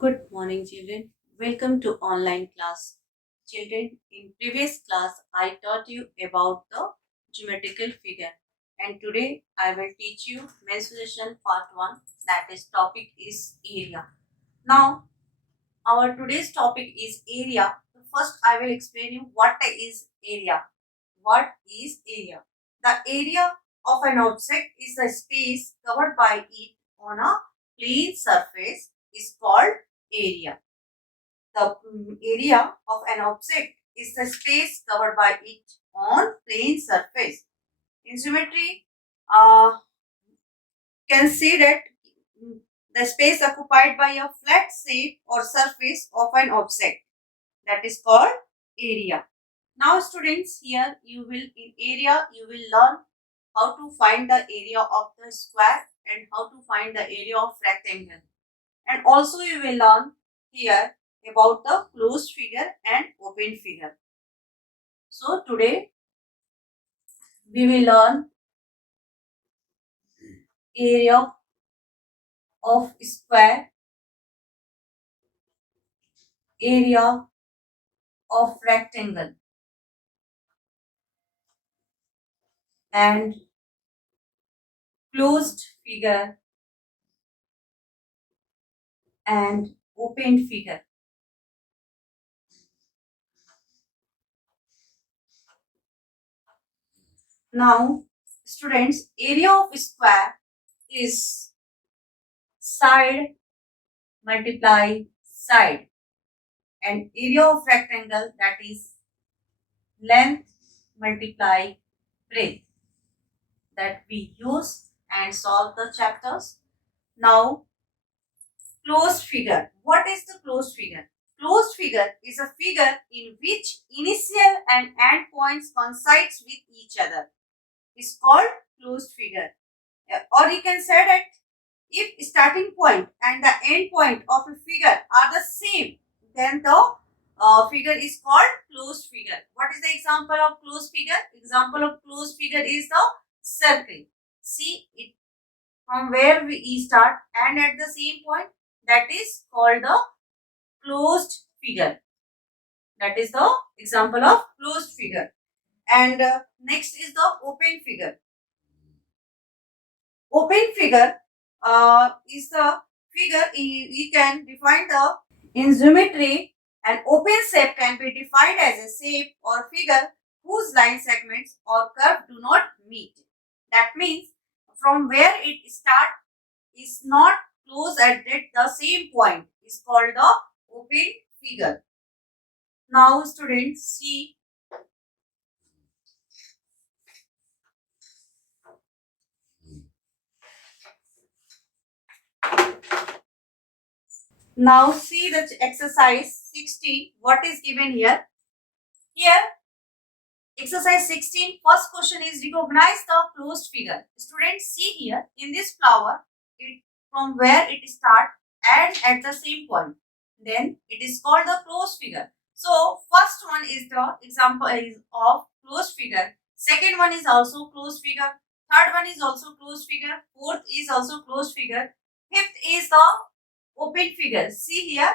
Good morning, children. Welcome to online class. Children, in previous class, I taught you about the geometrical figure, and today I will teach you mensuration part 1, that is topic is area. Now, our today's topic is area. First, I will explain you what is area. What is area? The area of an object is the space covered by it on a plane surface is called area. The area of an object is the space covered by it on plane surface. In symmetry, uh, can see that the space occupied by a flat shape or surface of an object, that is called area. Now students, here you will in area you will learn how to find the area of the square and how to find the area of rectangle, and also you will learn here about the closed figure and open figure. So today we will learn area of square, area of rectangle, and closed figure and open figure. Now students, area of square is side multiply side, and area of rectangle, that is length multiply breadth, that we use and solve the chapters. Now, closed figure. What is the closed figure? Closed figure is a figure in which initial and end points coincides with each other. It's called closed figure. Or you can say that if starting point and the end point of a figure are the same, then the figure is called closed figure. What is the example of closed figure? Example of closed figure is the circle. See it from where we start and at the same point, that is called the closed figure. That is the example of closed figure. And next is the open figure. Open figure is the figure we can define the in geometry. An open shape can be defined as a shape or figure whose line segments or curve do not meet. That means from where it starts is not close at the same point is called the open figure. Now students, see. Now see the exercise 60. What is given here? Here, exercise 16, first question is recognize the closed figure. Students, see here in this flower, it from where it starts and at the same point. Then it is called the closed figure. So first one is the example is of closed figure. Second one is also closed figure. Third one is also closed figure. Fourth is also closed figure. Fifth is the open figure. See here,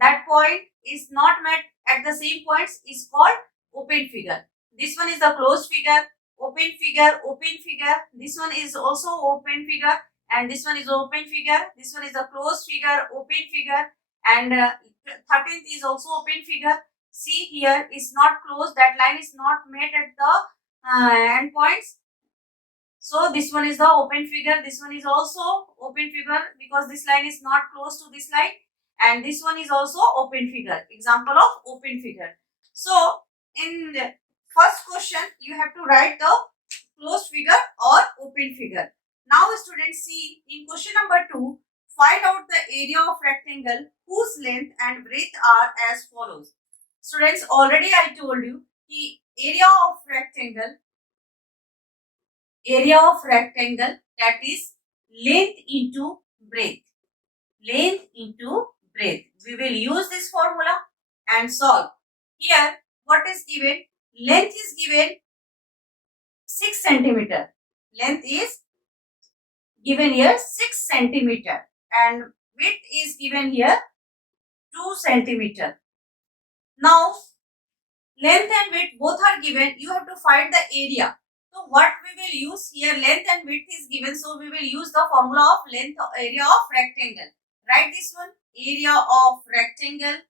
that point is not met at the same points is called open figure. This one is the closed figure, open figure, open figure. This one is also open figure, and this one is open figure. This one is the closed figure, open figure, and 13th is also open figure. See here is not closed. That line is not met at the end points. So this one is the open figure. This one is also open figure because this line is not close to this line, and this one is also open figure. Example of open figure. So in the first question, you have to write the closed figure or open figure. Now students, see in question number 2, find out the area of rectangle whose length and breadth are as follows. Students, already I told you the area of rectangle that is length into breadth. Length into breadth. We will use this formula and solve. Here, what is given? Length is given 6 centimeter. Length is given here 6 centimeter, and width is given here 2 centimeter. Now length and width both are given. You have to find the area. So what we will use here, length and width is given. So we will use the formula of length area of rectangle. Write this one, area of rectangle,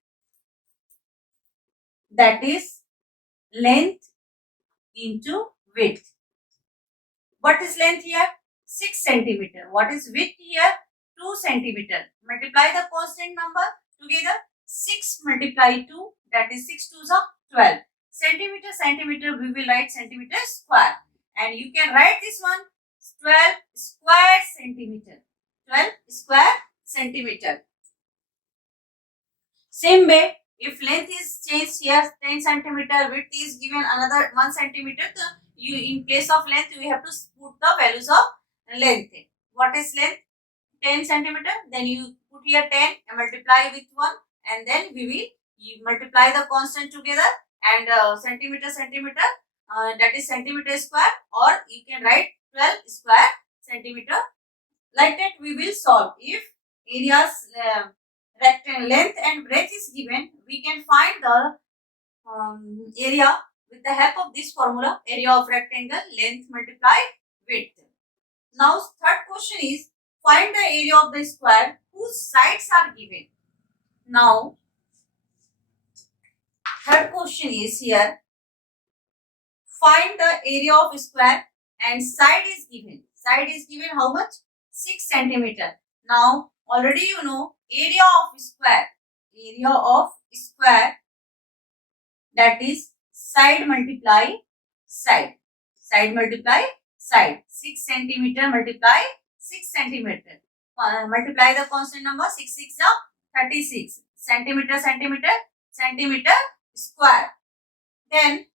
that is length into width. What is length here? 6 centimeter. What is width here? 2 centimeter. Multiply the constant number together. 6 multiply 2, that is 6 2s are 12. Centimeter, we will write centimeter square. And you can write this one 12 square centimeter. 12 square centimeter. Same way, if length is changed here 10 centimeter, width is given another 1 centimeter, so you in place of length you have to put the values of length. What is length? 10 centimeter, then you put here 10 and multiply with 1, and then we will multiply the constant together, and centimeter, that is centimeter square, or you can write 12 square centimeter. Like that we will solve. If areas rectangle length and breadth is given, we can find the area with the help of this formula, area of rectangle, length multiply width. Now third question is, find the area of the square whose sides are given. Now third question is here, find the area of square and side is given. Side is given how much? 6 centimeter. Now already you know area of square, that is side multiply side. 6 centimeter multiply 6 centimeter. Multiply the constant number, 6 6 are 36. Centimeter square. Then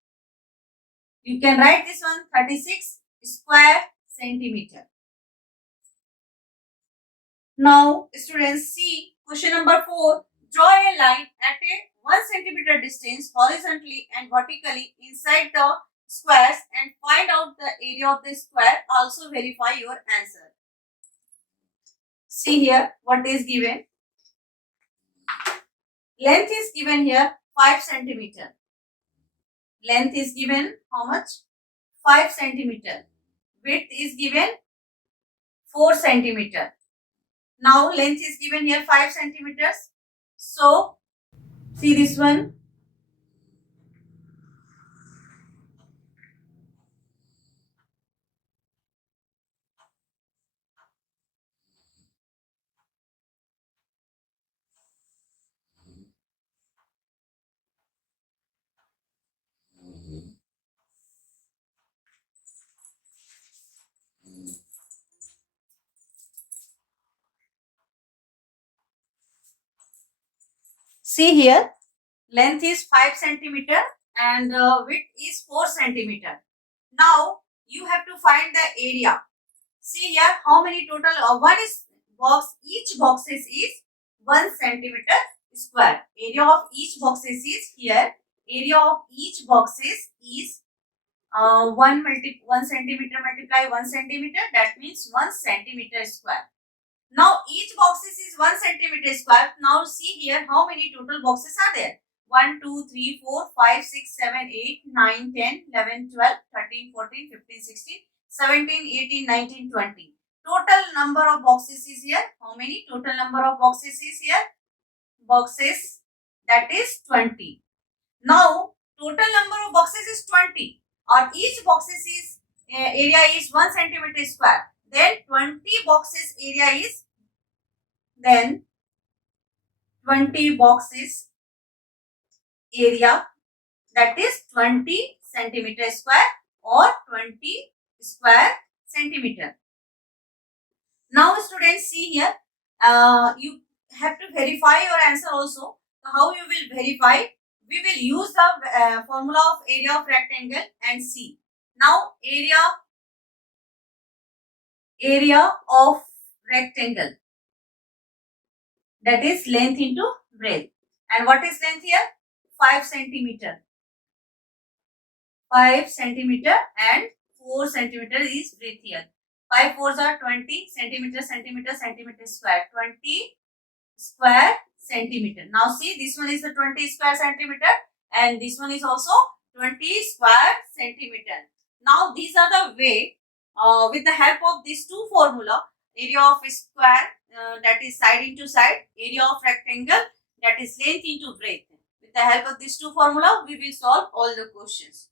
you can write this one 36 square centimeter. Now students, see question number 4. Draw a line at a 1 centimeter distance horizontally and vertically inside the squares and find out the area of the square. Also verify your answer. See here what is given. Length is given here 5 centimeter. Length is given how much? 5 centimeter. Width is given 4 centimeter. Now length is given here 5 centimeters. So see this one. See here, length is 5 centimeter and width is 4 centimeter. Now you have to find the area. See here how many total, one is box, each boxes is 1 centimeter square. Area of each boxes is here. Area of each boxes is 1 centimeter multiply 1 centimeter, that means 1 centimeter square. Now each boxes is 1 centimeter square. Now see here how many total boxes are there. 1, 2, 3, 4, 5, 6, 7, 8, 9, 10, 11, 12, 13, 14, 15, 16, 17, 18, 19, 20. Total number of boxes is here. How many? Total number of boxes is here. Boxes, that is 20. Now total number of boxes is 20. Or each boxes is area is 1 centimeter square. Then 20 boxes area is, then 20 boxes area, that is 20 centimeter square or 20 square centimeter. Now students, see here, you have to verify your answer also. So how you will verify? We will use the formula of area of rectangle and see. Now area of rectangle, that is length into breadth. And what is length here? 5 centimeter. 5 centimeter and 4 centimeter is breadth here. 5 4s are 20 centimeter square. 20 square centimeter. Now see, this one is the 20 square centimeter and this one is also 20 square centimeter. Now these are the way, with the help of these two formula, area of square, that is side into side, area of rectangle, that is length into breadth. With the help of these two formula, we will solve all the questions.